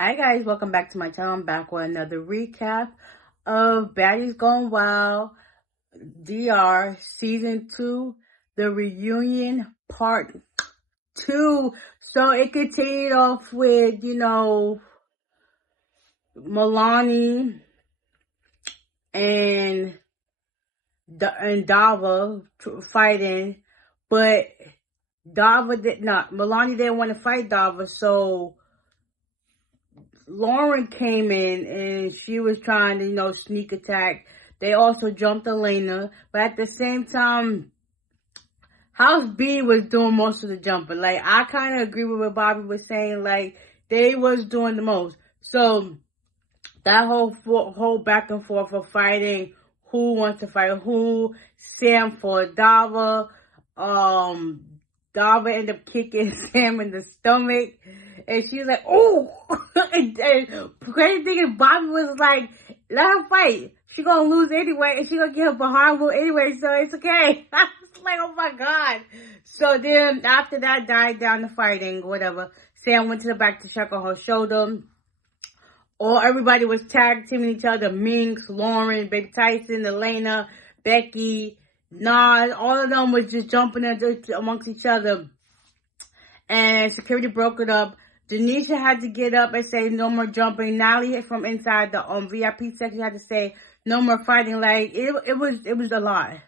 Hi guys, welcome back to my channel. I'm back with another recap of Baddies Gone Wild DR Season 2, the reunion part 2. So it continued off with, Milani and Dava fighting, but Milani didn't want to fight Dava, so Lauren came in and she was trying to, sneak attack. They also jumped Elena, but at the same time, House B was doing most of the jumping. Like, I kind of agree with what Bobby was saying. Like, they was doing the most. So that whole back and forth of fighting, who wants to fight who, Sam for Dava, Dava ended up kicking Sam in the stomach, and she was like, "Oh!" and crazy thing is, Bobby was like, "Let her fight. She gonna lose anyway, and she gonna get her behind will anyway, so it's okay." I was like, "Oh my god!" So then after that died down the fighting, whatever. Sam went to the back to check on her shoulder. Everybody was tag teaming each other. Minx, Lauren, Baby Tyson, Elena, Becky, Nas, all of them was just jumping amongst each other. And security broke it up. Denisha had to get up and say no more jumping. Nally from inside the VIP section had to say no more fighting. Like it was a lot.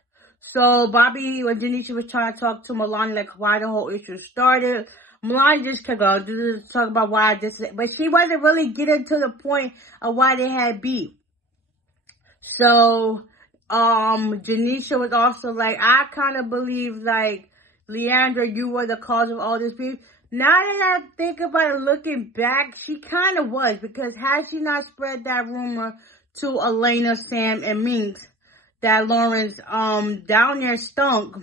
So Bobby, when Denisha was trying to talk to Milani, like why the whole issue started, Milani just kept going, talk about why this, but she wasn't really getting to the point of why they had beef. So, Janisha was also like, I kind of believe, like, Leandra, you were the cause of all this beef. Now that I think about it, looking back, she kind of was, because had she not spread that rumor to Elena, Sam, and Minx that Lawrence, down there stunk,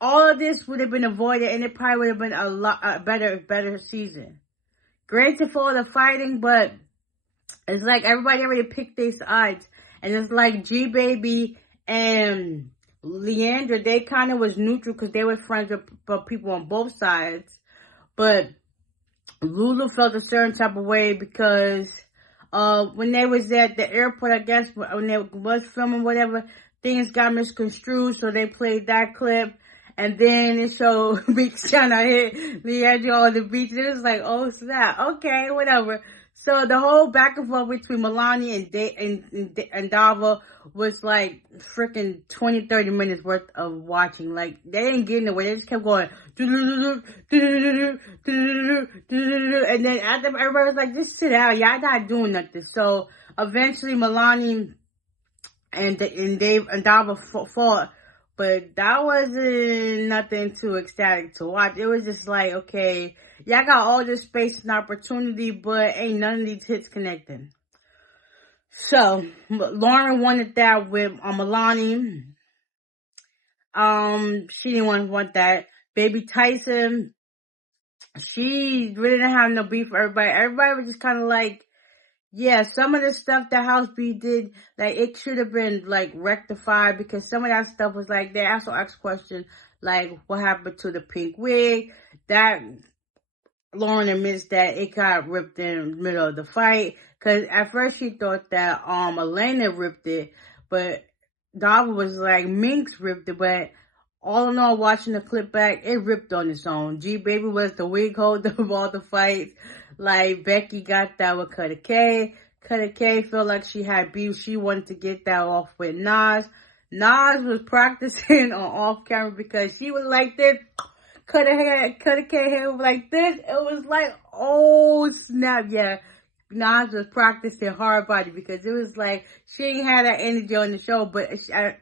all of this would have been avoided, and it probably would have been a better season. Granted for all the fighting, but it's like everybody already picked their sides. And it's like G-Baby and Leandra, they kind of was neutral because they were friends with people on both sides. But Lulu felt a certain type of way because when they was at the airport, I guess, when they was filming whatever, things got misconstrued, so they played that clip. And then it showed Beach trying to hit Leandra on the beach. It was like, oh snap, okay, whatever. So the whole back and forth between Milani and Dava was like freaking 20-30 minutes worth of watching. Like, they didn't get nowhere. They just kept going. And then after everybody was like, just sit down. Y'all not doing nothing. So eventually Milani and Dava fought. But that wasn't nothing too ecstatic to watch. It was just like, okay, y'all got all this space and opportunity, but ain't none of these hits connecting. So, Lauren wanted that with Milani. She didn't want that. Baby Tyson, she really didn't have no beef for everybody. Everybody was just kind of like, yeah, some of the stuff that House B did, like, it should have been, like, rectified, because some of that stuff was, like, they also asked questions, like, what happened to the pink wig? That, Lauren admits that it got ripped in the middle of the fight, because at first she thought that, Elena ripped it, but Dava was like, Minx ripped it, but all in all, watching the clip back, it ripped on its own. G-Baby was the wig holder of all the fights. Like, Becky got that with Cutter K. Cutter K felt like she had beef. She wanted to get that off with Nas. Nas was practicing on off camera because she was like this. Cutter K hair was like this. It was like, oh snap, yeah. Nas was practicing hard body because it was like she ain't had that energy on the show, but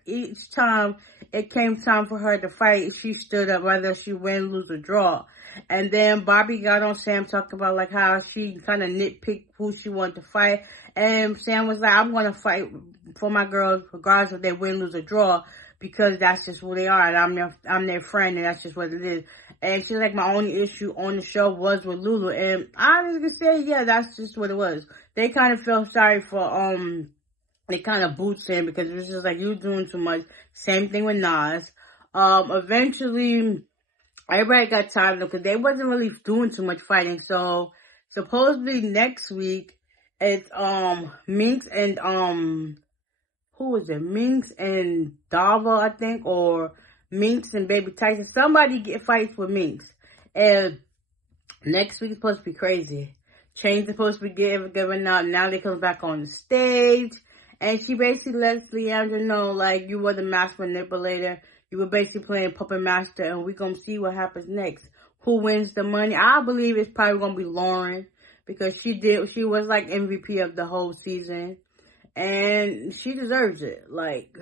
each time it came time for her to fight, she stood up, whether she win, lose, or draw. And then Bobby got on Sam talking about like how she kind of nitpicked who she wanted to fight, and Sam was like, I'm gonna fight for my girls regardless if they win, lose, or draw, because that's just who they are, and I'm their friend, and that's just what it is. And she's like, my only issue on the show was with Lulu, and I was gonna say, yeah, that's just what it was. They kind of felt sorry for they kind of boots him because it was just like, you doing too much. Same thing with Nas. Eventually everybody got tired of them because they wasn't really doing too much fighting, so supposedly next week it's Minx and who is it? Minx and Dava, I think, or Minx and Baby Tyson. Somebody get fights with Minx. And next week is supposed to be crazy. Chains are supposed to be given out. Now they come back on the stage. And she basically lets Leandra know, like, you were the master manipulator. You were basically playing puppet master. And we're going to see what happens next. Who wins the money? I believe it's probably going to be Lauren. Because she was like MVP of the whole season. And she deserves it. Like,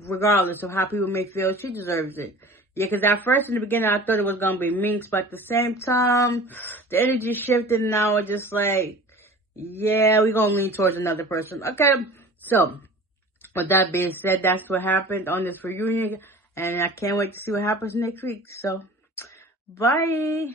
regardless of how people may feel, she deserves it. Yeah, because at first in the beginning, I thought it was going to be Minx. But at the same time, the energy shifted. And now it's just like, yeah, we're going to lean towards another person. Okay, so with that being said, that's what happened on this reunion. And I can't wait to see what happens next week. So, bye.